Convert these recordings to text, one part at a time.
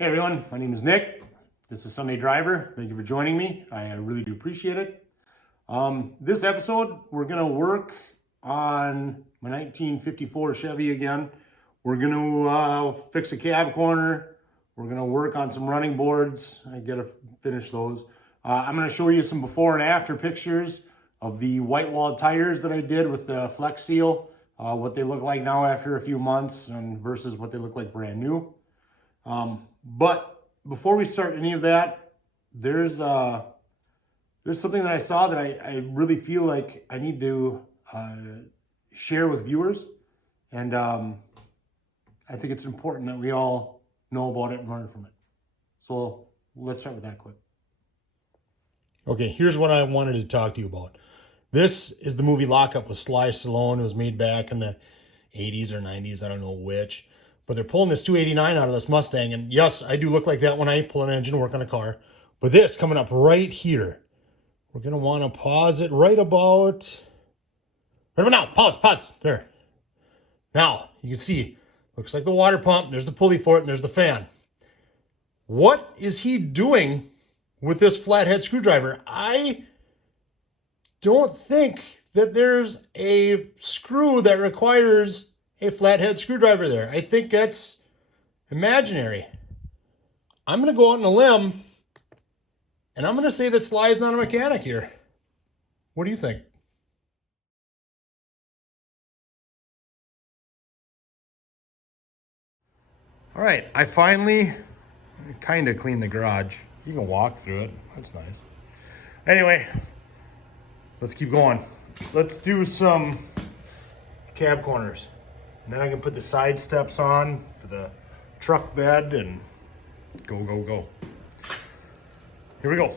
Hey everyone, my name is Nick. This is Sunday Driver. Thank you for joining me. I really do appreciate it. This episode, we're gonna work on my 1954 Chevy again. We're gonna fix a cab corner. We're gonna work on some running boards. I gotta finish those. I'm gonna show you some before and after pictures of the white wall tires that I did with the Flex Seal. What they look like now after a few months and versus what they look like brand new. But before we start any of that, there's something that I saw that I really feel like I need to share with viewers. And I think it's important that we all know about it and learn from it. So let's start with that quick. Okay, here's what I wanted to talk to you about. This is the movie Lockup with Sly Stallone. It was made back in the 80s or 90s, I don't know which. But they're pulling this 289 out of this Mustang. And yes, I do look like that when I pull an engine and work on a car. But this coming up right here, we're going to want to pause it right about now. Pause. There. Now, you can see, looks like the water pump. There's the pulley for it, and there's the fan. What is he doing with this flathead screwdriver? I don't think that there's a screw that requires a flathead screwdriver there. I think that's imaginary. I'm going to go out on a limb, and I'm going to say that Sly's not a mechanic here. What do you think? All right, I finally kind of cleaned the garage. You can walk through it. That's nice. Anyway, let's keep going. Let's do some cab corners. And then I can put the side steps on for the truck bed and go. Here we go.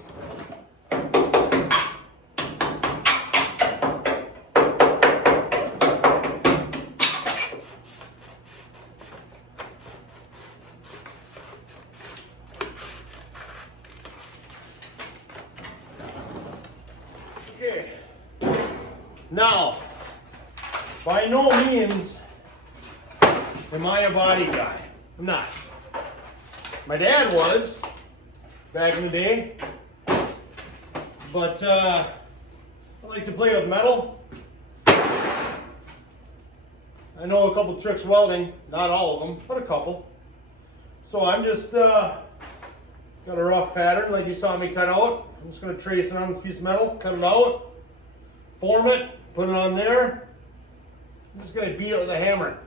Okay. Now, by no means am I a body guy. I'm not. My dad was back in the day, but I like to play with metal. I know a couple tricks welding, not all of them, but a couple. So I'm just got a rough pattern like you saw me cut out. I'm just going to trace it on this piece of metal, cut it out, form it, put it on there. I'm just going to beat it with a hammer.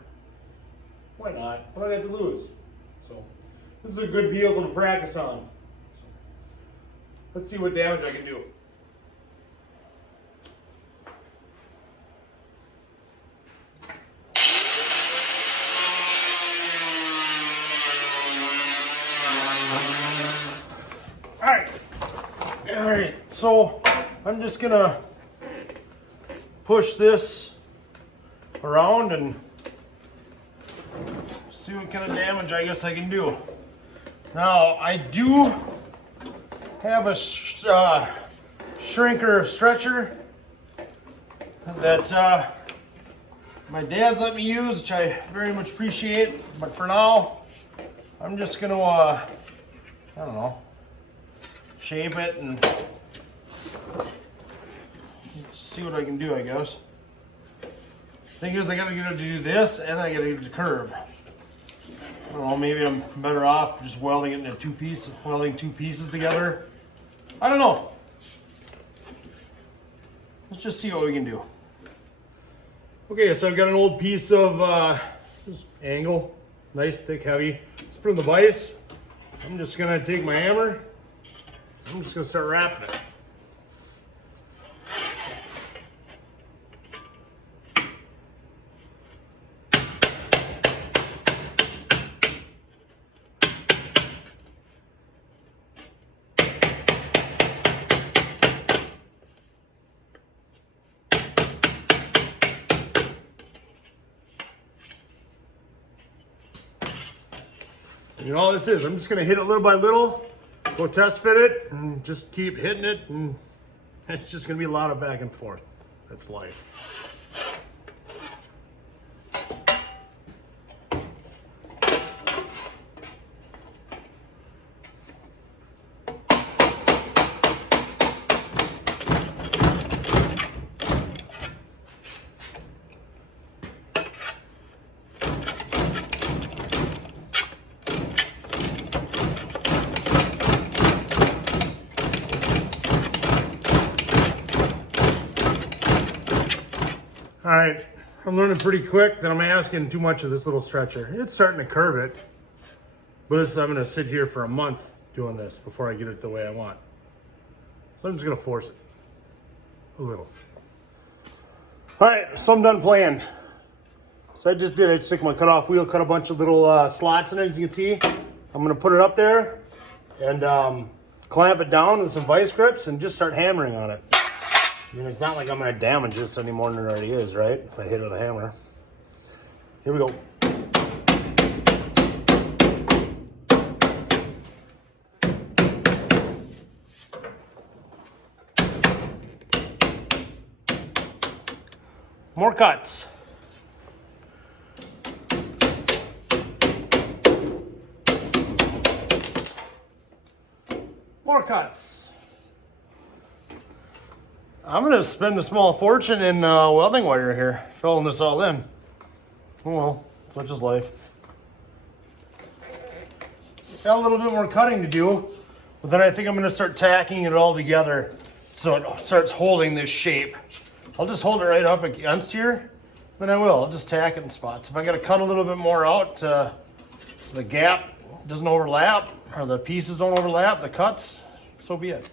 Why not? What do I got to lose? So this is a good vehicle to practice on. So, let's see what damage I can do. All right. So I'm just gonna push this around and see what kind of damage I guess I can do. Now, I do have a shrinker stretcher that my dad's let me use, which I very much appreciate. But for now, I'm just going to, I don't know, shape it and see what I can do, I guess. Thing is, I got to get it to do this, and I got to get it to curve. I don't know, maybe I'm better off just welding it into two pieces together. I don't know. Let's just see what we can do. Okay, so I've got an old piece of this angle, nice, thick, heavy. Let's put in the vise. I'm just gonna take my hammer. I'm just gonna start wrapping it. You know all this is, I'm just gonna hit it little by little, go test fit it, and just keep hitting it, and it's just gonna be a lot of back and forth. That's life. All right, I'm learning pretty quick that I'm asking too much of this little stretcher. It's starting to curve it, but I'm gonna sit here for a month doing this before I get it the way I want. So I'm just gonna force it a little. All right, so I'm done playing. So I just did it, stick my cutoff wheel, cut a bunch of little slots in it, as you can see. I'm gonna put it up there and clamp it down with some vice grips and just start hammering on it. I mean, it's not like I'm gonna damage this any more than it already is, right? If I hit it with a hammer. Here we go. More cuts. More cuts. I'm gonna spend a small fortune in welding wire here, filling this all in. Oh well, such is life. Got a little bit more cutting to do, but then I think I'm gonna start tacking it all together so it starts holding this shape. I'll just hold it right up against here, then I will. I'll just tack it in spots. If I gotta cut a little bit more out so the gap doesn't overlap, or the pieces don't overlap, the cuts, so be it.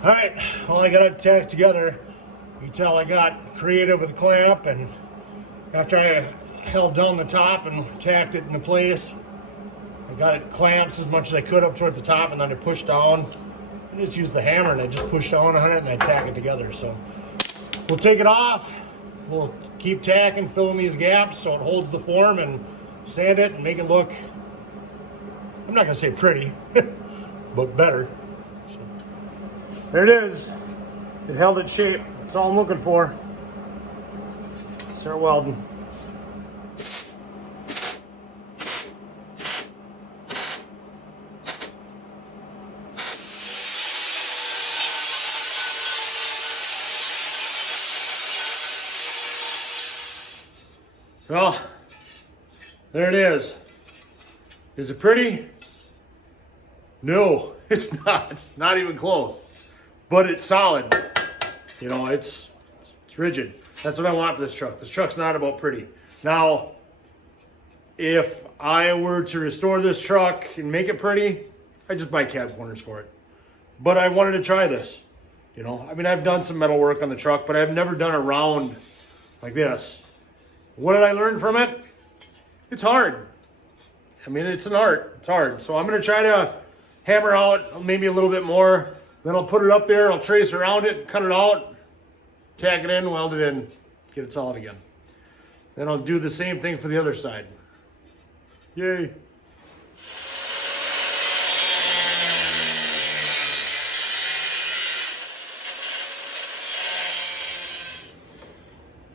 All right, well, I got it tacked together. You can tell I got creative with the clamp, and after I held down the top and tacked it into place, I got it clamps as much as I could up towards the top, and then I pushed down. I just used the hammer and I just pushed down on it and I tack it together. So we'll take it off. We'll keep tacking, filling these gaps so it holds the form, and sand it and make it look, I'm not gonna say pretty, but better. So, there it is. It held its shape. That's all I'm looking for. Start welding. Well, there it is. Is it pretty? No, it's not. Not even close. But it's solid. You know, it's rigid. That's what I want for this truck. This truck's not about pretty. Now, if I were to restore this truck and make it pretty, I'd just buy cab corners for it. But I wanted to try this. You know, I mean, I've done some metal work on the truck, but I've never done a round like this. What did I learn from it? It's hard. I mean, it's an art. It's hard. So I'm going to try to hammer out maybe a little bit more. Then I'll put it up there. I'll trace around it, cut it out, tack it in, weld it in, get it solid again. Then I'll do the same thing for the other side. Yay.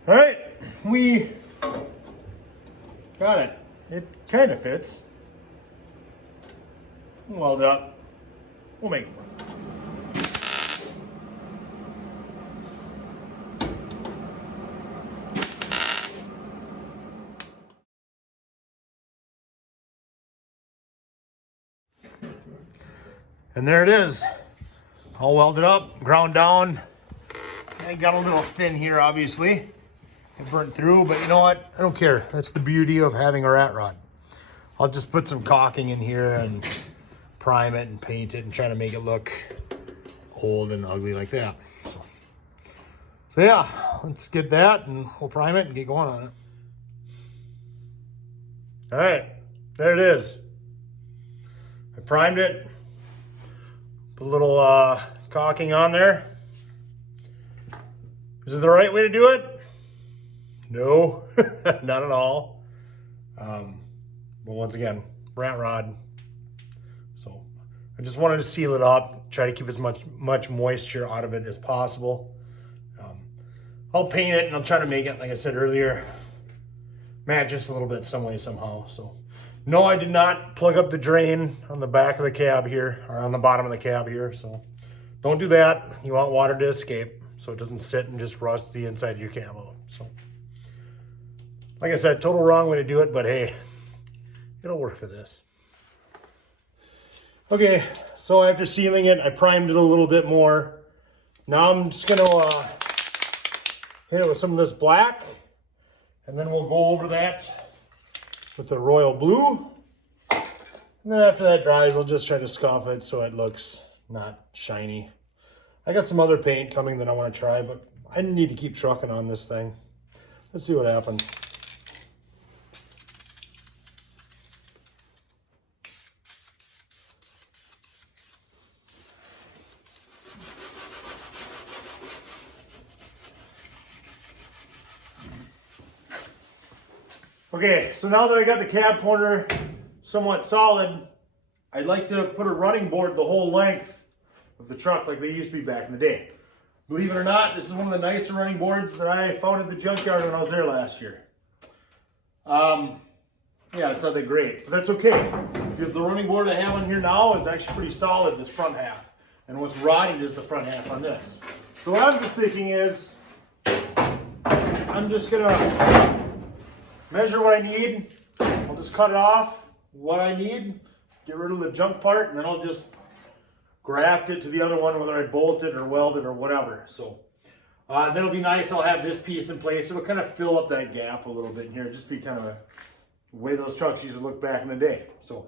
All right, we got it. It kind of fits. Weld it up. We'll make it work. And there it is. All welded up, ground down. I got a little thin here, obviously. It burnt through, but you know what? I don't care. That's the beauty of having a rat rod. I'll just put some caulking in here and prime it and paint it and try to make it look old and ugly like that. So yeah, let's get that and we'll prime it and get going on it. All right, there it is. I primed it. Put a little caulking on there. Is it the right way to do it? No, not at all. But once again, rat rod. So I just wanted to seal it up, try to keep as much moisture out of it as possible. I'll paint it and I'll try to make it, like I said earlier, match just a little bit some way, somehow. So no, I did not plug up the drain on the back of the cab here, or on the bottom of the cab here. So don't do that. You want water to escape so it doesn't sit and just rust the inside of your camo. So like I said, total wrong way to do it, but hey, it'll work for this. Okay, so after sealing it, I primed it a little bit more. Now I'm just gonna hit it with some of this black, and then we'll go over that with the royal blue. And then after that dries, I'll just try to scuff it so it looks not shiny. I got some other paint coming that I want to try, but I need to keep trucking on this thing. Let's see what happens. Okay, so now that I got the cab corner somewhat solid, I'd like to put a running board the whole length of the truck like they used to be back in the day. Believe it or not, this is one of the nicer running boards that I found at the junkyard when I was there last year. Yeah, it's not that great, but that's okay, because the running board I have on here now is actually pretty solid, this front half. And what's rotted is the front half on this. So what I'm just thinking is, I'm just gonna measure what I need. I'll just cut it off, what I need, get rid of the junk part, and then I'll just graft it to the other one, whether I bolt it or weld it or whatever. So then it'll be nice. I'll have this piece in place. It'll kind of fill up that gap a little bit in here. Just be kind of a way those trucks used to look back in the day. So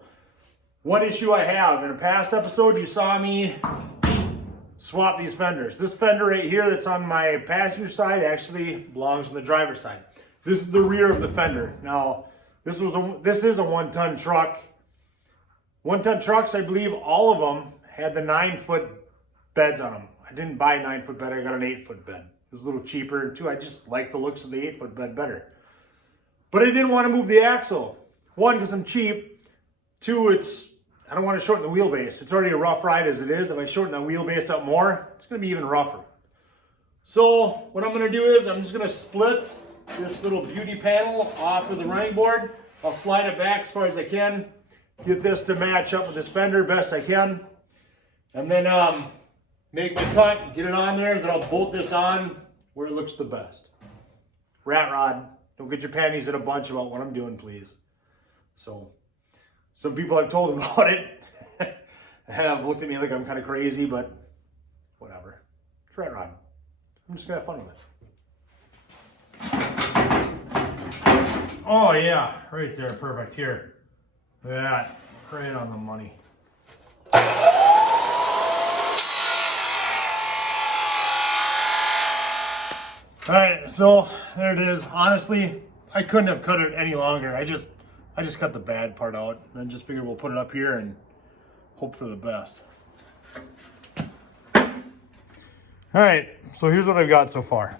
one issue I have, in a past episode, you saw me swap these fenders. This fender right here that's on my passenger side actually belongs on the driver's side. This is the rear of the fender. Now, this is a 1-ton truck. 1-ton trucks, I believe all of them had the 9-foot beds on them. I didn't buy a 9-foot bed, I got an 8-foot bed. It was a little cheaper, and two, I just like the looks of the 8-foot bed better. But I didn't want to move the axle. One, because I'm cheap. Two, I don't want to shorten the wheelbase. It's already a rough ride as it is. If I shorten the wheelbase up more, it's going to be even rougher. So what I'm going to do is I'm just going to split this little beauty panel off of the running board. I'll slide it back as far as I can. Get this to match up with this fender best I can. And then make my cut, get it on there, then I'll bolt this on where it looks the best. Rat rod. Don't get your panties in a bunch about what I'm doing, please. So, some people I've told about it have looked at me like I'm kind of crazy, but whatever. It's rat rod. I'm just gonna have fun with it. Oh yeah, right there, perfect. Here, look at that, right on the money. All right, so there it is. Honestly, I couldn't have cut it any longer. I just cut the bad part out, and I just figured we'll put it up here and hope for the best. All right, so here's what I've got so far.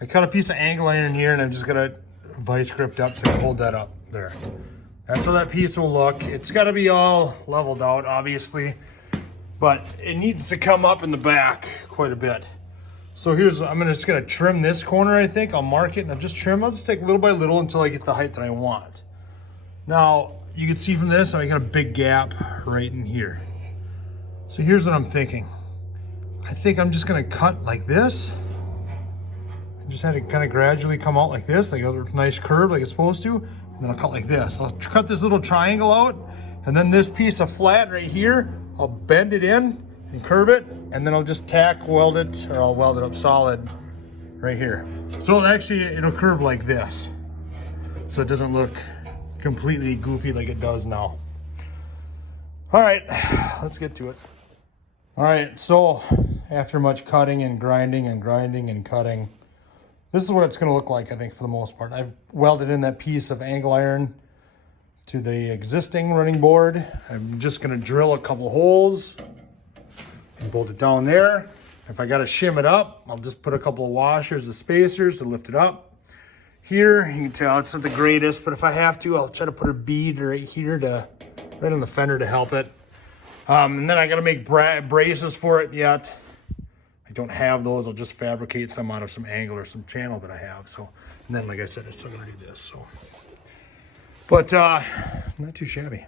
I cut a piece of angle iron here, and I've just got it vice gripped up so I can hold that up there. That's how that piece will look. It's got to be all leveled out, obviously, but it needs to come up in the back quite a bit. So I'm just gonna trim this corner, I think. I'll mark it and I'll just trim. I'll just take little by little until I get the height that I want. Now, you can see from this, I got a big gap right in here. So here's what I'm thinking. I think I'm just gonna cut like this. Just had it kind of gradually come out like this, like a nice curve like it's supposed to. And then I'll cut like this. I'll cut this little triangle out, and then this piece of flat right here, I'll bend it in and curve it, and then I'll just tack weld it, or I'll weld it up solid right here. So actually it'll curve like this, so it doesn't look completely goofy like it does now. All right, let's get to it. All right, so after much cutting and grinding and grinding and cutting, this is what it's gonna look like, I think, for the most part. I've welded in that piece of angle iron to the existing running board. I'm just gonna drill a couple holes and bolt it down there. If I gotta shim it up, I'll just put a couple of washers of spacers to lift it up. Here, you can tell it's not the greatest, but if I have to, I'll try to put a bead right here right on the fender to help it. And then I gotta make braces for it yet. I don't have those. I'll just fabricate some out of some angle or some channel that I have. So, and then like I said, I'm still gonna do this, so. But not too shabby.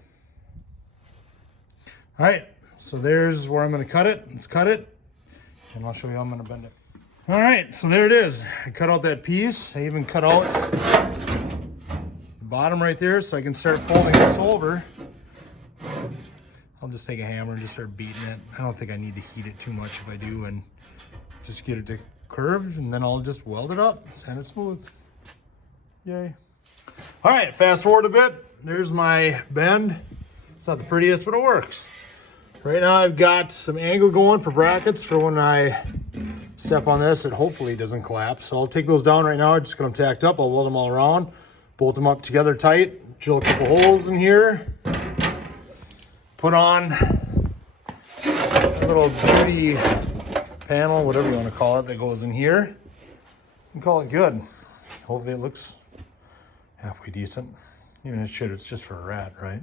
All right. So there's where I'm gonna cut it. Let's cut it, and I'll show you how I'm gonna bend it. All right, so there it is. I cut out that piece. I even cut out the bottom right there so I can start folding this over. I'll just take a hammer and just start beating it. I don't think I need to heat it too much if I do, and just get it to curve, and then I'll just weld it up, sand it smooth. Yay. All right, fast forward a bit. There's my bend. It's not the prettiest, but it works. Right now I've got some angle going for brackets for when I step on this. It hopefully doesn't collapse. So I'll take those down right now. I just got them tacked up. I'll weld them all around, bolt them up together tight, drill a couple holes in here, put on a little beauty panel, whatever you want to call it, that goes in here, and call it good. Hopefully it looks halfway decent. Even it should, it's just for a rat, right?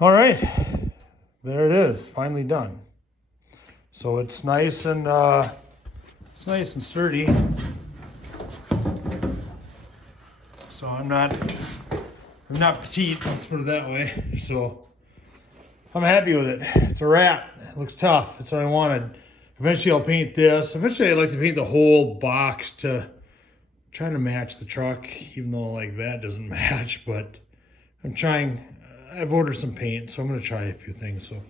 All right, there it is, finally done. So it's nice and sturdy. So I'm not petite, let's put it that way. So I'm happy with it. It's a rat. It looks tough. That's what I wanted. Eventually I'll paint this. Eventually I'd like to paint the whole box to try to match the truck, even though like that doesn't match, but I'm trying. I've ordered some paint, so I'm gonna try a few things. So,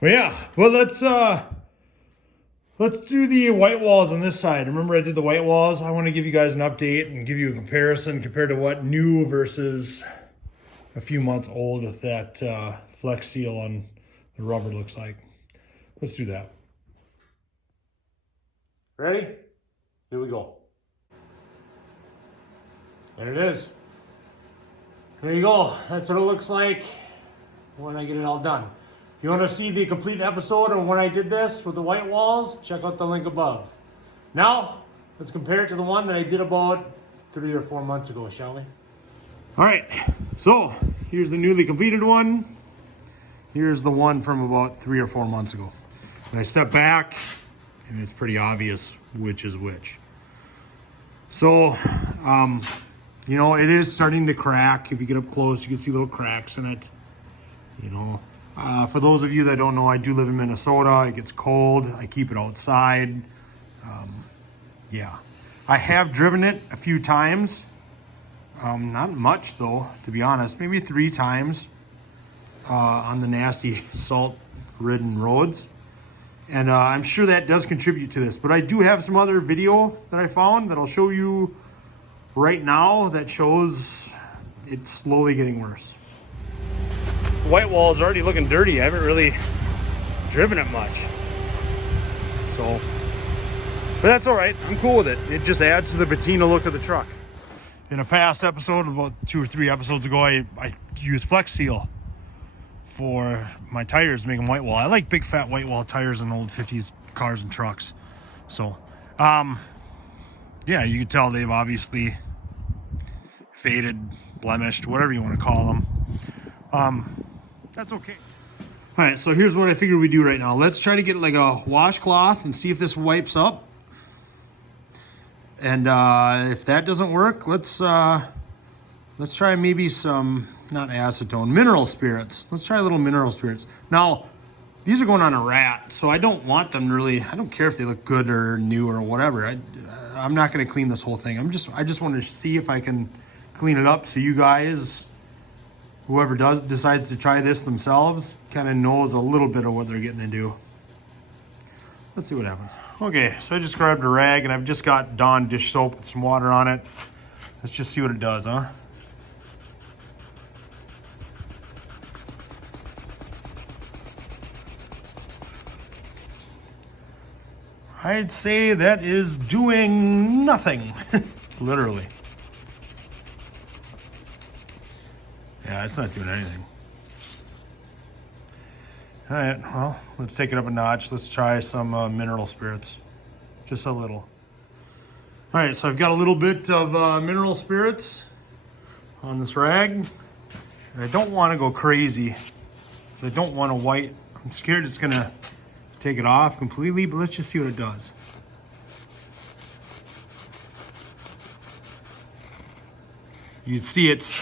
well, yeah. Well, let's do the white walls on this side. Remember I did the white walls? I want to give you guys an update and give you a comparison compared to what new versus a few months old with that Flex Seal on the rubber looks like. Let's do that. Ready? Here we go. There it is. There you go. That's what it looks like when I get it all done. If you want to see the complete episode of when I did this with the white walls, check out the link above. Now, let's compare it to the one that I did about 3 or 4 months ago, shall we? All right, so here's the newly completed one. Here's the one from about 3 or 4 months ago. When I step back, and it's pretty obvious which is which. So, you know, it is starting to crack. If you get up close, you can see little cracks in it. You know, for those of you that don't know, I do live in Minnesota. It gets cold. I keep it outside. Yeah, I have driven it a few times. Not much though, to be honest. Maybe 3 times on the nasty salt-ridden roads. And I'm sure that does contribute to this. But I do have some other video that I found that I'll show you right now that shows it's slowly getting worse. The white wall is already looking dirty. I haven't really driven it much. So, but that's all right. I'm cool with it. It just adds to the patina look of the truck. In a past episode, about 2 or 3 episodes ago, I used Flex Seal for my tires to make them white wall. I like big fat white wall tires in old 50s cars and trucks. So, yeah, you can tell they've obviously faded, blemished, whatever you want to call them. That's okay. All right, so here's what I figured we do right now. Let's try to get like a washcloth and see if this wipes up. And if that doesn't work, let's try maybe some, not acetone, mineral spirits. Let's try a little mineral spirits. Now, these are going on a rat, so I don't want them really, I don't care if they look good or new or whatever. I'm not gonna clean this whole thing. I just want to see if I can clean it up so you guys, whoever decides to try this themselves, kind of knows a little bit of what they're getting into. Let's see what happens. Okay, so I just grabbed a rag and I've just got Dawn dish soap with some water on it. Let's just see what it does, huh? I'd say that is doing nothing, literally. Yeah, it's not doing anything. All right, well, let's take it up a notch. Let's try some mineral spirits, just a little. All right, so I've got a little bit of mineral spirits on this rag. And I don't want to go crazy because I don't want to white. I'm scared it's gonna take it off completely, but let's just see what it does. You can see it's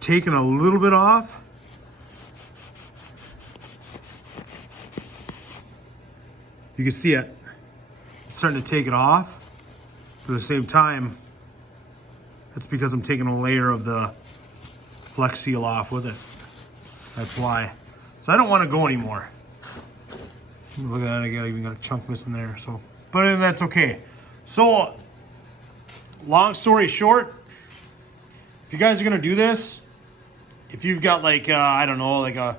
taken a little bit off. You can see it. starting to take it off. But at the same time, that's because I'm taking a layer of the Flex Seal off with it. That's why. So I don't want to go anymore. Look at that, I even got a chunk missing there. So, but that's okay. So, long story short, if you guys are gonna do this, if you've got like I don't know, like a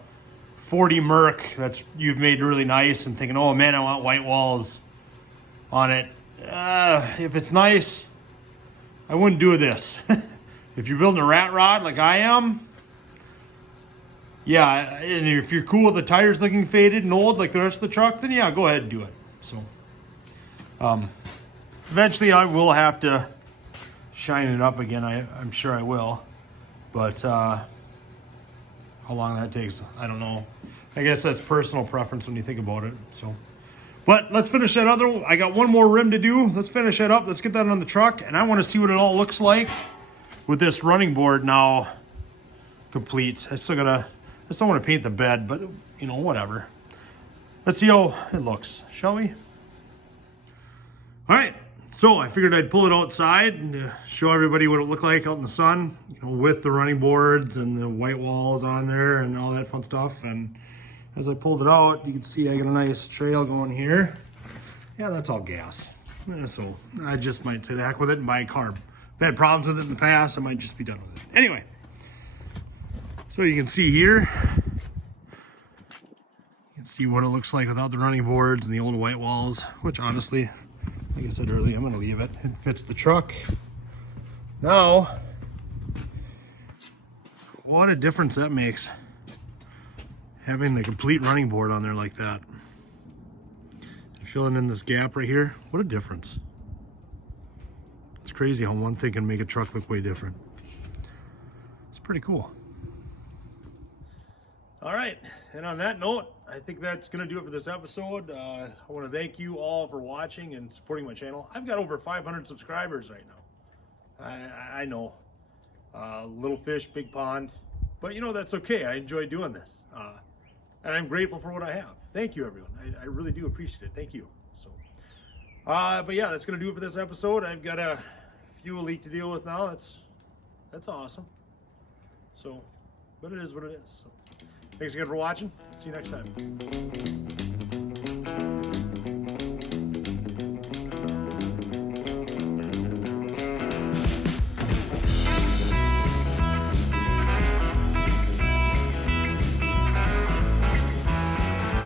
40 Merc that's you've made really nice and thinking, oh man, I want white walls on it. If it's nice, I wouldn't do this. If you're building a rat rod like I am, yeah, and if you're cool with the tires looking faded and old like the rest of the truck, then yeah, go ahead and do it. So, eventually I will have to shine it up again. I'm sure I will, but how long that takes, I don't know. I guess that's personal preference when you think about it. So, but let's finish that other one. I got one more rim to do. Let's finish that up. Let's get that on the truck, and I want to see what it all looks like with this running board now complete. I still want to paint the bed, but you know, whatever. Let's see how it looks, shall we? All right. So I figured I'd pull it outside and show everybody what it looked like out in the sun, you know, with the running boards and the white walls on there and all that fun stuff. And as I pulled it out, you can see I got a nice trail going here. Yeah, that's all gas. So I just might say the heck with it and buy a carb. If I had problems with it in the past, I might just be done with it. Anyway, so you can see here, you can see what it looks like without the running boards and the old white walls, which honestly, like I said earlier, I'm gonna leave it. It fits the truck. Now, what a difference that makes. Having the complete running board on there like that. And filling in this gap right here, what a difference. It's crazy how one thing can make a truck look way different. It's pretty cool. All right, and on that note, I think that's gonna do it for this episode. I wanna thank you all for watching and supporting my channel. I've got over 500 subscribers right now. I know, little fish, big pond, but you know, that's okay. I enjoy doing this. And I'm grateful for what I have. Thank you, everyone. I really do appreciate it. Thank you. So, but yeah, that's gonna do it for this episode. I've got a fuel leak to deal with now. That's awesome. So, but it is what it is. So, thanks again for watching. See you next time.